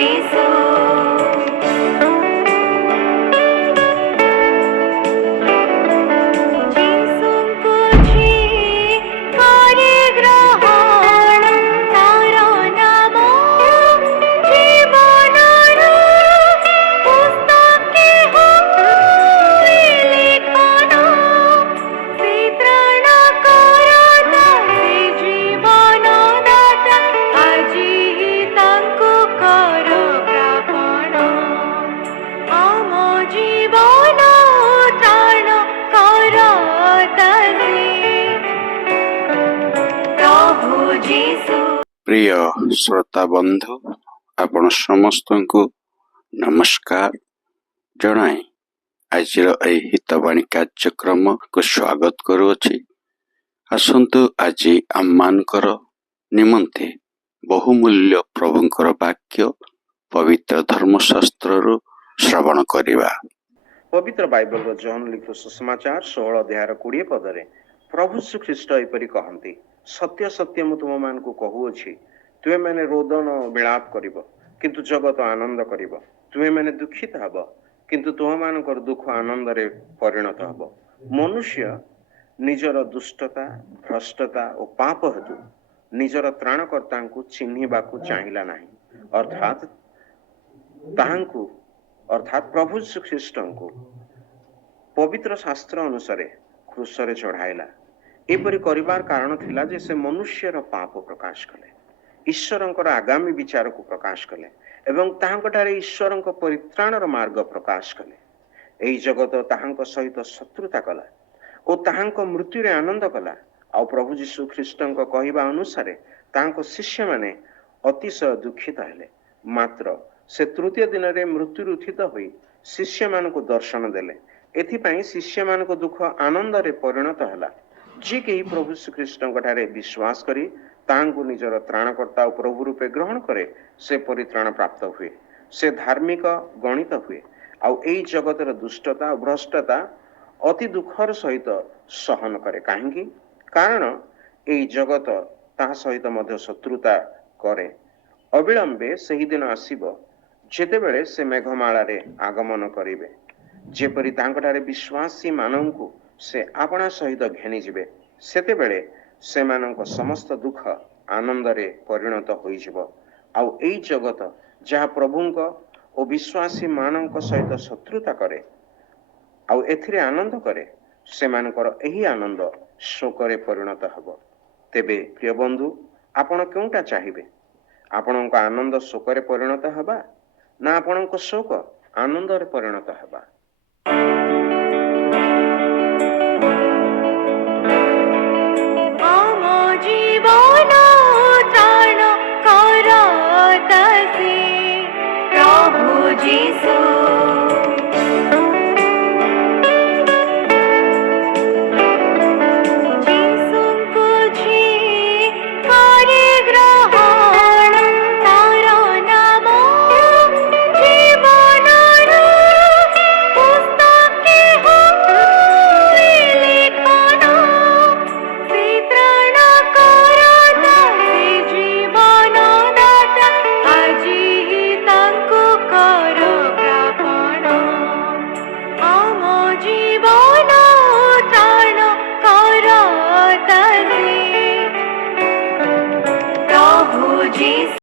जीसु जीसुଙ୍କୁ କରି ଗ୍ରହଣ ତାର ନାମ ଜୀବନର ପୁସ୍ତକେ ହୋଇ ଲେଖନ ସେ ତ୍ରାଣକର୍ତ୍ତା ସେ ଜୀବନଦାତା ଆଜି ତାଙ୍କୁ କର ପ୍ରାପଣ ଆମ ଜୀବନ ତ୍ରାଣକର୍ତ୍ତା ସେ ପ୍ରଭୁ ଯୀଶୁ। ପ୍ରିୟ ଶ୍ରୋତା ବନ୍ଧୁ, ଆପଣ ସମସ୍ତଙ୍କୁ ନମସ୍କାର ଜଣାଏ ଆଜିର ଏହି ହିତବାଣୀ କାର୍ଯ୍ୟକ୍ରମକୁ ସ୍ୱାଗତ କରୁଅଛି। ଆସନ୍ତୁ ଆଜି ଆମମାନଙ୍କର ନିମନ୍ତେ ବହୁମୂଲ୍ୟ ପ୍ରଭୁଙ୍କର ବାକ୍ୟ ପବିତ୍ର ଧର୍ମଶାସ୍ତ୍ରରୁ ଶ୍ରବଣ କରିବା। ପବିତ୍ର ବାଇବଲର ଜହନ ଲିଖିତ ସୁସମାଚାର 16 ଅଧ୍ୟାୟର 20 ପଦରେ ପ୍ରଭୁ ଶ୍ରୀଖ୍ରୀଷ୍ଟ ଏପରି କହନ୍ତି, ସତ୍ୟ ସତ୍ୟ ମୁଁ ତୁମମାନଙ୍କୁ କହୁଅଛି, ତୁମେମାନେ ରୋଦନ ବିଳାପ କରିବ କିନ୍ତୁ ଜଗତ ଆନନ୍ଦ କରିବ। ତୁମେମାନେ ଦୁଃଖିତ ହେବ କିନ୍ତୁ ତୁମମାନଙ୍କର ଦୁଃଖ ଆନନ୍ଦରେ ପରିଣତ ହେବ। ମନୁଷ୍ୟ ନିଜର ଦୁଷ୍ଟତା, ଭ୍ରଷ୍ଟତା ଓ ପାପ ହେତୁ ନିଜର ତ୍ରାଣକର୍ତ୍ତାଙ୍କୁ ଚିହ୍ନିବାକୁ ଚାହିଁଲା ନାହିଁ, ଅର୍ଥାତ୍ ପ୍ରଭୁ ଶ୍ରୀଖ୍ରୀଷ୍ଟଙ୍କୁ ପବିତ୍ର ଶାସ୍ତ୍ର ଅନୁସାରେ କ୍ରୁଶରେ ଚଢ଼ାଇଲା। ଏପରି କରିବାର କାରଣ ଥିଲା ଯେ ସେ ମନୁଷ୍ୟର ପାପ ପ୍ରକାଶ କଲେ, ଈଶ୍ୱରଙ୍କର ଆଗାମୀ ବିଚାରକୁ ପ୍ରକାଶ କଲେ ଏବଂ ତାହାଙ୍କଠାରେ ଈଶ୍ୱରଙ୍କ ପରିତ୍ରାଣର ମାର୍ଗ ପ୍ରକାଶ କଲେ। ଏହି ଜଗତ ତାହାଙ୍କ ସହିତ ଶତ୍ରୁତା କଲା ଓ ତାହାଙ୍କ ମୃତ୍ୟୁରେ ଆନନ୍ଦ କଲା। ଆଉ ପ୍ରଭୁ ଯୀଶୁ ଖ୍ରୀଷ୍ଟଙ୍କ କହିବା ଅନୁସାରେ ତାହାଙ୍କ ଶିଷ୍ୟମାନେ ଅତିଶୟ ଦୁଃଖିତ ହେଲେ। ମାତ୍ର ସେ ତୃତୀୟ ଦିନରେ ମୃତ୍ୟୁରୁ ଉତ୍ଥିତ ହୋଇ ଶିଷ୍ୟମାନଙ୍କୁ ଦର୍ଶନ ଦେଲେ। ଏଥିପାଇଁ ଶିଷ୍ୟମାନଙ୍କ ଦୁଃଖ ଆନନ୍ଦରେ ପରିଣତ ହେଲା। ଯିଏ କେହି ପ୍ରଭୁ ଶ୍ରୀଖ୍ରୀଷ୍ଟଙ୍କ ଠାରେ ବିଶ୍ୱାସ କରି ତାହାଙ୍କୁ ନିଜର ତ୍ରାଣକର୍ତ୍ତା ଓ ପ୍ରଭୁ ରୂପେ ଗ୍ରହଣ କରେ, ସେ ପରିତ୍ରାଣ ପ୍ରାପ୍ତ ହୁଏ, ସେ ଧାର୍ମିକ ଗଣିତ ହୁଏ। ଆଉ ଏହି ଜଗତର ଦୁଷ୍ଟତା ଓ ଭ୍ରଷ୍ଟତା ଅତି ଦୁଃଖର ସହିତ ସହନ କରେ। କାହିଁକି? କାରଣ ଏହି ଜଗତ ତାହା ସହିତ ମଧ୍ୟ ଶତ୍ରୁତା କରେ। ଅବିଳମ୍ବେ ସେହି ଦିନ ଆସିବ ଯେତେବେଳେ ସେ ମେଘମାଳାରେ ଆଗମନ କରିବେ, ଯେପରି ତାଙ୍କଠାରେ ବିଶ୍ୱାସୀ ମାନଙ୍କୁ ସେ ଆପଣା ସହିତ ଘେନିଯିବେ। ସେତେବେଳେ ସେମାନଙ୍କ ସମସ୍ତ ଦୁଃଖ ଆନନ୍ଦରେ ପରିଣତ ହୋଇଯିବ। ଆଉ ଏହି ଜଗତ ଯାହା ପ୍ରଭୁଙ୍କ ଓ ବିଶ୍ୱାସୀ ମାନଙ୍କ ସହିତ ଶତ୍ରୁତା କରେ ଆଉ ଏଥିରେ ଆନନ୍ଦ କରେ, ସେମାନଙ୍କର ଏହି ଆନନ୍ଦ ଶୋକରେ ପରିଣତ ହେବ। ତେବେ ପ୍ରିୟ ବନ୍ଧୁ, ଆପଣ କେଉଁଟା ଚାହିଁବେ? ଆପଣଙ୍କ ଆନନ୍ଦ ଶୋକରେ ପରିଣତ ହେବା ନା ଆପଣଙ୍କ ଶୋକ ଆନନ୍ଦରେ ପରିଣତ ହେବା? ଆମ ଜୀବନ ତ୍ରାଣକର୍ତ୍ତା ସେ ପ୍ରଭୁ ଯୀଶୁ। ଯୀଶୁଙ୍କୁ କରି ଗ୍ରହଣ ତାର ନାମ ଜୀବନର ପୁସ୍ତକେ ହୋଇ ଲେଖନ ସେ ତ୍ରାଣକର୍ତ୍ତା ସେ ଜୀବନଦାତା ଆଜି ତାଙ୍କୁ କର ପ୍ରାପଣ ଆମ ଜୀବନ ତ୍ରାଣକର୍ତ୍ତା ସେ ପ୍ରଭୁ ଯୀଶୁ।